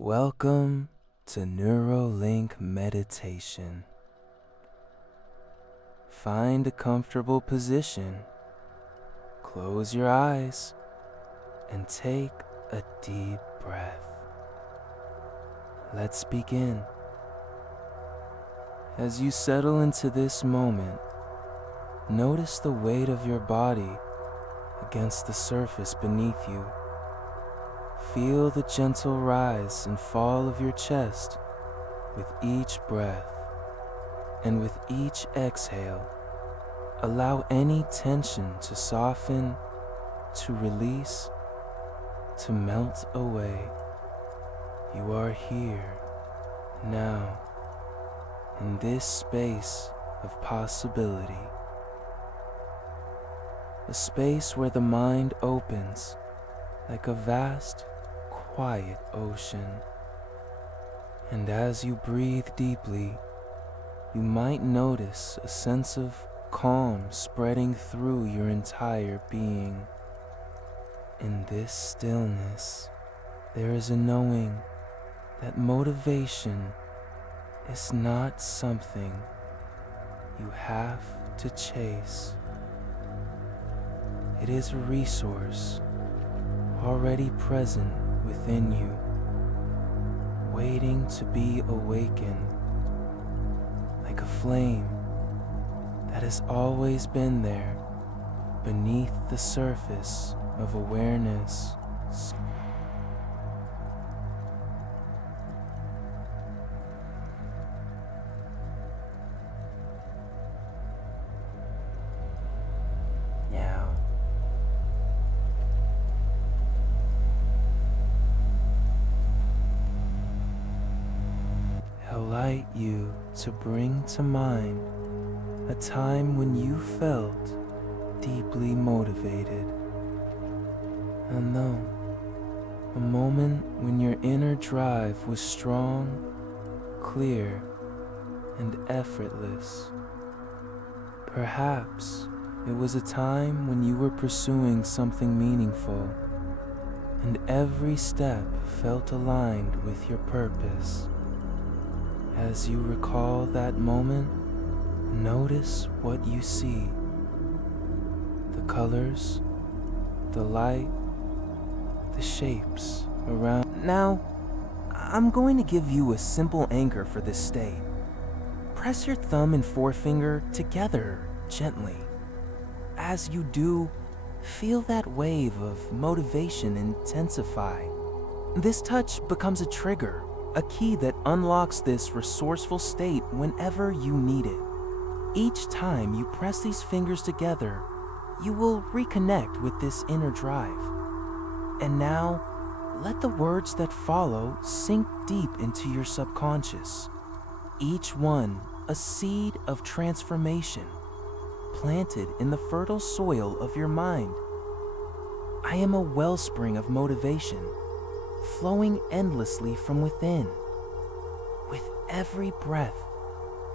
Welcome to Neurolink Meditation. Find a comfortable position, close your eyes, and take a deep breath. Let's begin. As you settle into this moment, notice the weight of your body against the surface beneath you. Feel the gentle rise and fall of your chest with each breath, and with each exhale, allow any tension to soften, to release, to melt away. You are here, now, in this space of possibility. A space where the mind opens like a vast, quiet ocean. And as you breathe deeply, you might notice a sense of calm spreading through your entire being. In this stillness, there is a knowing that motivation is not something you have to chase. It is a resource already present within you, waiting to be awakened, like a flame that has always been there beneath the surface of awareness. Now, invite you to bring to mind a time when you felt deeply motivated. Unknown, a moment when your inner drive was strong, clear, and effortless. Perhaps it was a time when you were pursuing something meaningful, and every step felt aligned with your purpose. As you recall that moment, notice what you see. The colors, the light, the shapes around. Now, I'm going to give you a simple anchor for this state. Press your thumb and forefinger together gently. As you do, feel that wave of motivation intensify. This touch becomes a trigger, a key that unlocks this resourceful state whenever you need it. Each time you press these fingers together, you will reconnect with this inner drive. And now, let the words that follow sink deep into your subconscious. Each one a seed of transformation, planted in the fertile soil of your mind. I am a wellspring of motivation, flowing endlessly from within. With every breath,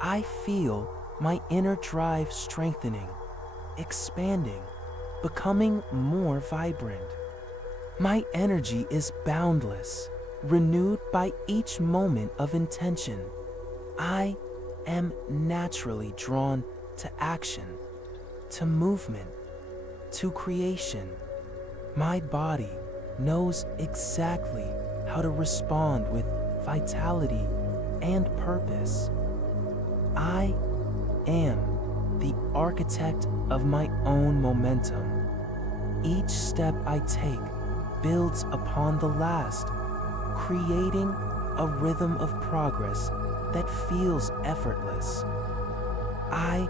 I feel my inner drive strengthening, expanding, becoming more vibrant. My energy is boundless, renewed by each moment of intention. I am naturally drawn to action, to movement, to creation. My body knows exactly how to respond with vitality and purpose. I am the architect of my own momentum. Each step I take builds upon the last, creating a rhythm of progress that feels effortless. I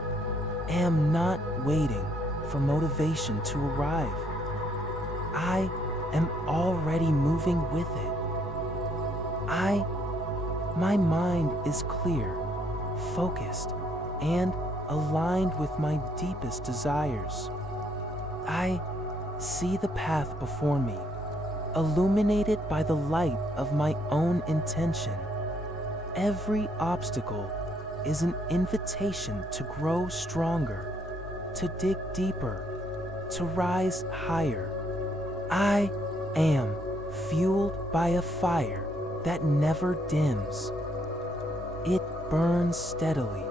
am not waiting for motivation to arrive. I am already moving with it. My mind is clear, focused, and aligned with my deepest desires. I see the path before me, illuminated by the light of my own intention. Every obstacle is an invitation to grow stronger, to dig deeper, to rise higher. I am fueled by a fire that never dims. It burns steadily,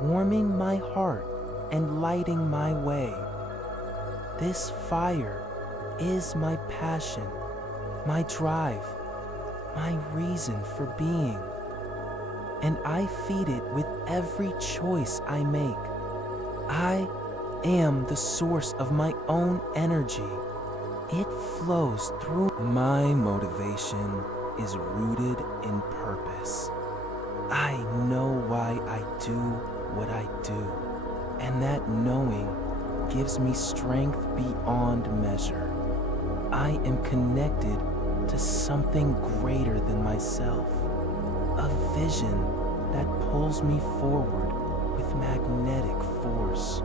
warming my heart and lighting my way. This fire is my passion, my drive, my reason for being. And I feed it with every choice I make. I am the source of my own energy. It flows through. My motivation is rooted in purpose. I know why I do what I do, and that knowing gives me strength beyond measure. I am connected to something greater than myself, a vision that pulls me forward with magnetic force.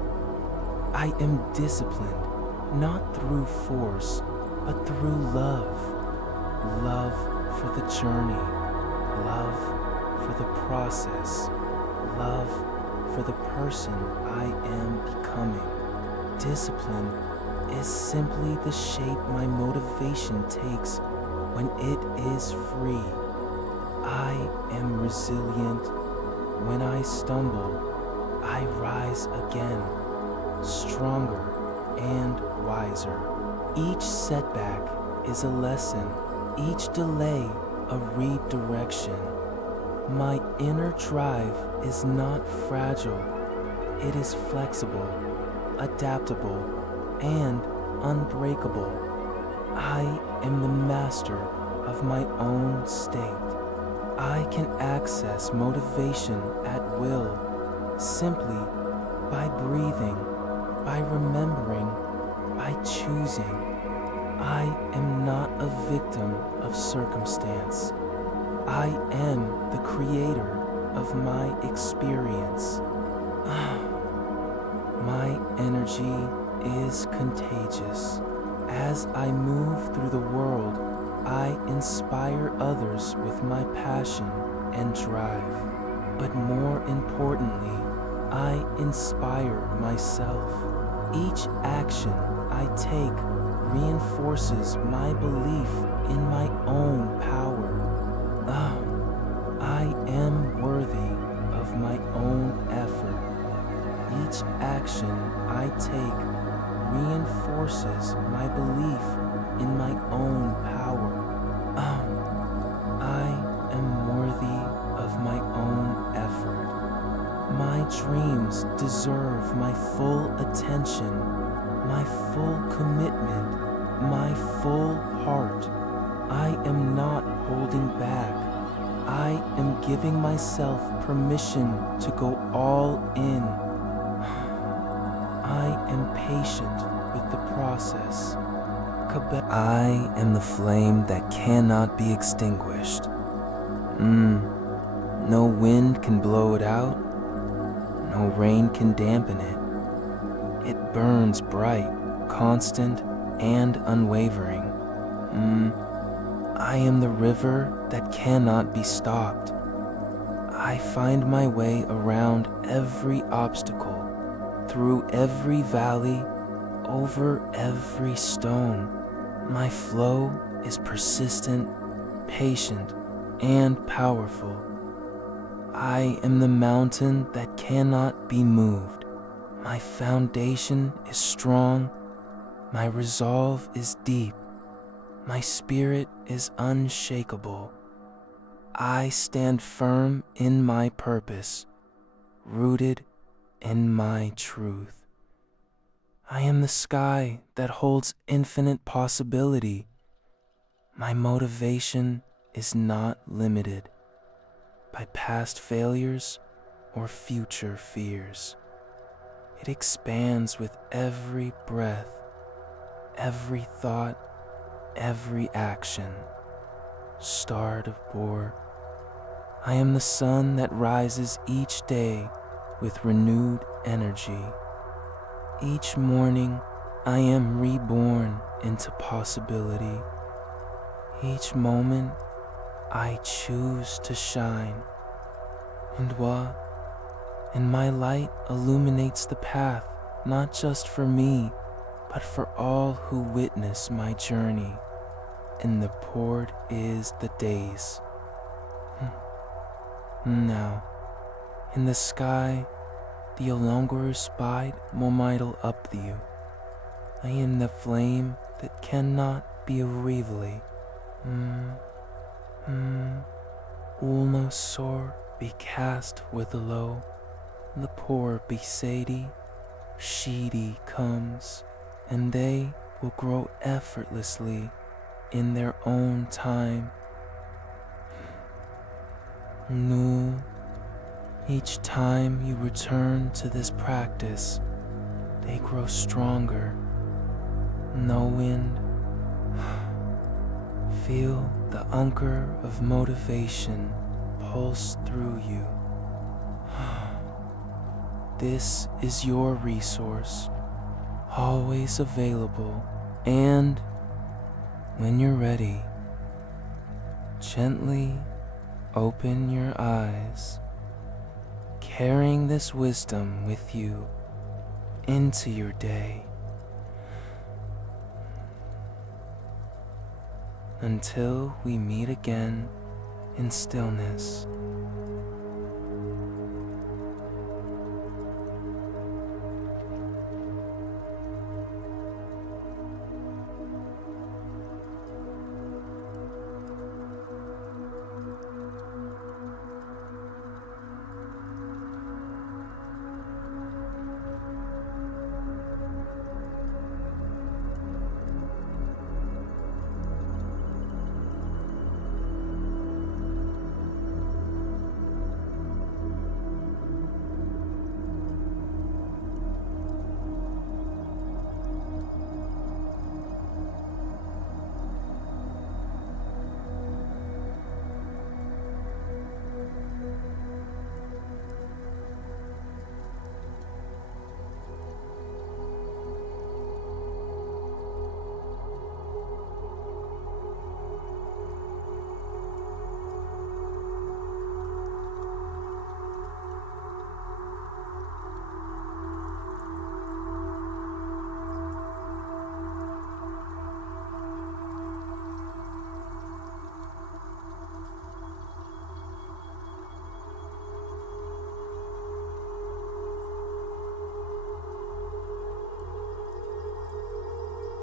I am disciplined, not through force, but through love. Love for the journey, love for the process, love for the person I am becoming. Discipline is simply the shape my motivation takes when it is free. I am resilient. When I stumble, I rise again, stronger and wiser. Each setback is a lesson, each delay a redirection. My inner drive is not fragile. It is flexible, adaptable, and unbreakable. I am the master of my own state. I can access motivation at will, simply by breathing, by remembering, by choosing. I am not a victim of circumstance. I am the creator of my experience. My energy is contagious. As I move through the world, I inspire others with my passion and drive. But more importantly, I inspire myself. Each action I take reinforces my belief in my own power. I am worthy of my own effort. Each action I take reinforces my belief in my own power. I am worthy of my own effort. My dreams deserve my full attention, my full commitment, my full heart. I am not holding back. I am giving myself permission to go all in. I am patient with the process. I am the flame that cannot be extinguished. No wind can blow it out. No rain can dampen it. It burns bright, constant, and unwavering. I am the river that cannot be stopped. I find my way around every obstacle, through every valley, over every stone. My flow is persistent, patient, and powerful. I am the mountain that cannot be moved. My foundation is strong. My resolve is deep. My spirit is unshakable. I stand firm in my purpose, rooted in my truth. I am the sky that holds infinite possibility. My motivation is not limited by past failures or future fears. It expands with every breath, every thought, every action. Star of Bor, I am the sun that rises each day with renewed energy. Each morning, I am reborn into possibility. Each moment, I choose to shine. And my light illuminates the path, not just for me, but for all who witness my journey. and the port is the days. Now, in the sky, the Olongor spied Momidal up you. I am the flame that cannot be rivally. Ulno sore be cast with the low, the poor be sady, sheedy comes, and they will grow effortlessly in their own time. Nu, each time you return to this practice, they grow stronger. No wind. Feel the anchor of motivation pulse through you. This is your resource, always available, and when you're ready, gently open your eyes, carrying this wisdom with you into your day. Until we meet again in stillness.